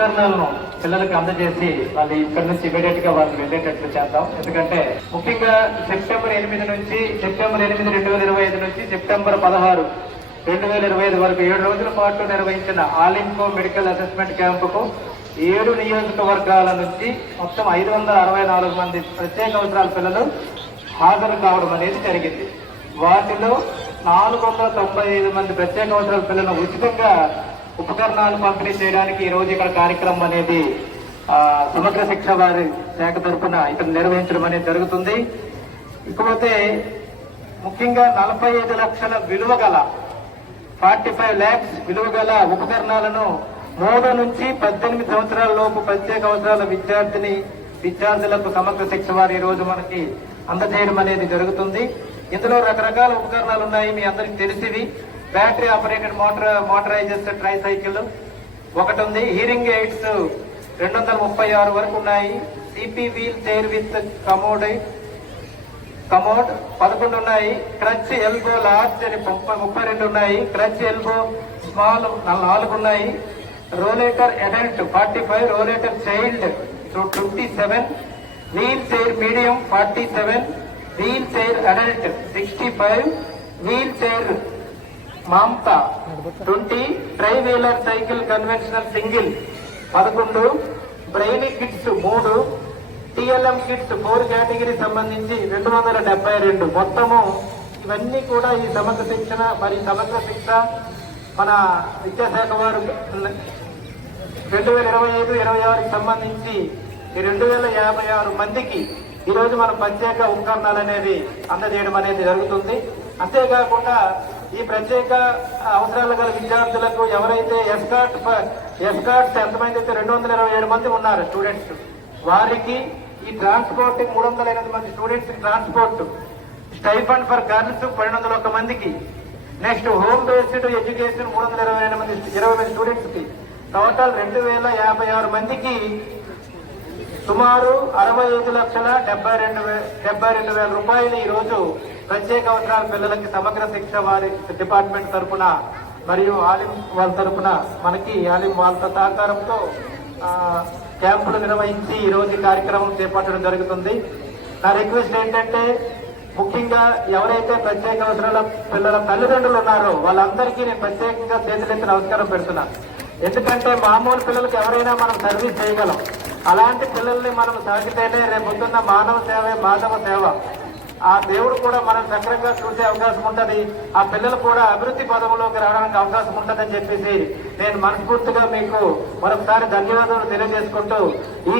ఉపకరణాలను పిల్లలకు అందజేసి వాళ్ళు ఇక్కడ నుంచి ఇమీడియట్ గా వాళ్ళు వెళ్ళేటట్లు చేద్దాం. ఎందుకంటే ముఖ్యంగా సెప్టెంబర్ 8 నుంచి సెప్టెంబర్ 8, 2025 నుంచి సెప్టెంబర్ 16, 2025 వరకు 7 రోజుల పాటు నిర్వహించిన ఆలింకో మెడికల్ అసెస్మెంట్ క్యాంపుకు 7 నియోజకవర్గాల నుంచి మొత్తం 564 మంది ప్రత్యేక అవసరాల పిల్లలు హాజరు కావడం అనేది జరిగింది. వాటిలో 495 మంది ప్రత్యేక అవసరాల పిల్లలను ఉచితంగా ఉపకరణాలు పంపిణీ చేయడానికి ఈ రోజు ఇక్కడ కార్యక్రమం అనేది సమగ్ర శిక్ష వారి శాఖ తరఫున ఇక్కడ నిర్వహించడం అనేది జరుగుతుంది. ఇకపోతే ముఖ్యంగా 45 లక్షల విలువ గల 45 lakhs విలువ గల ఉపకరణాలను 3 నుంచి 18 సంవత్సరాల లోపు ప్రత్యేక అవసరాల విద్యార్థులకు సమగ్ర శిక్ష వారు ఈ రోజు మనకి అందజేయడం అనేది జరుగుతుంది. ఇందులో రకరకాల ఉపకరణాలు ఉన్నాయి, మీ అందరికి తెలిసివి. Battery operated motorized tricycle ఒకటి ఉంది. హీరింగ్ ఎయిడ్స్ 236 వరకు ఉన్నాయి. CP wheel chair with commode 11 ఉన్నాయి. క్రచ్ ఎల్బో లార్జ్ అని 32 ఉన్నాయి. క్రచ్ ఎల్బో స్మాల్ 4 ఉన్నాయి. Rollator adult 45, rollator child 27, wheel chair medium 47, wheel chair adult 65, wheel chair మామ్తా 20, tri wheeler cycle conventional single 11, brain kits 3, TLM kits 4 category సంబంధించి 272. మొత్తము ఇవన్నీ కూడా ఈ సమగ్ర శిక్షణ మరియు సమగ్ర శిక్ష మన విద్యాశాఖ వారు 2025-26 సంబంధించి 2056 మందికి ఈరోజు మనం ప్రత్యేక ఉపకరణాలు అనేవి అందజేయడం అనేది జరుగుతుంది. అంతేకాకుండా ఈ ప్రత్యేక అవసరాలు గల విద్యార్థులకు ఎవరైతే ఎస్కాట్స్ ఎంతమంది అయితే 227 మంది ఉన్నారు స్టూడెంట్స్, వారికి ఈ ట్రాన్స్పోర్ట్ 308 మంది students transport stipend for girls 1201 మందికి, నెక్స్ట్ హోమ్ బేస్డ్ ఎడ్యుకేషన్ 320 మంది స్టూడెంట్స్ కి టోటల్ 2056 మందికి సుమారు 65,72,000 రూపాయలు ఈ రోజు ప్రత్యేక అవసరాల పిల్లలకి సమగ్ర శిక్ష వారి డిపార్ట్మెంట్ తరఫున మరియు ఆలిం వాళ్ళ తరఫున మనకి ఆలిం వాళ్ళ సహకారంతో క్యాంపులు నిర్వహించి ఈ రోజు కార్యక్రమం చేపట్టడం జరుగుతుంది. నా రిక్వెస్ట్ ఏంటంటే ముఖ్యంగా ఎవరైతే ప్రత్యేక అవసరాల పిల్లల తల్లిదండ్రులు ఉన్నారో వాళ్ళందరికీ నేను ప్రత్యేకంగా చేతులెత్తి నమస్కారం పెడుతున్నాను. ఎందుకంటే మామూలు పిల్లలకి ఎవరైనా మనం సర్వీస్ చేయగలం, అలాంటి పిల్లల్ని మనం సాగితేనే రేపొద్దున్న మానవ సేవే మాధవ సేవ. ఆ దేవుడు కూడా మనం సక్రంగా చూసే అవకాశం ఉంటది, ఆ పిల్లలు కూడా అభివృద్ధి పదంలోకి రావడానికి అవకాశం ఉంటుందని చెప్పేసి నేను మనస్ఫూర్తిగా మీకు మరొకసారి ధన్యవాదాలు తెలియజేసుకుంటూ ఈ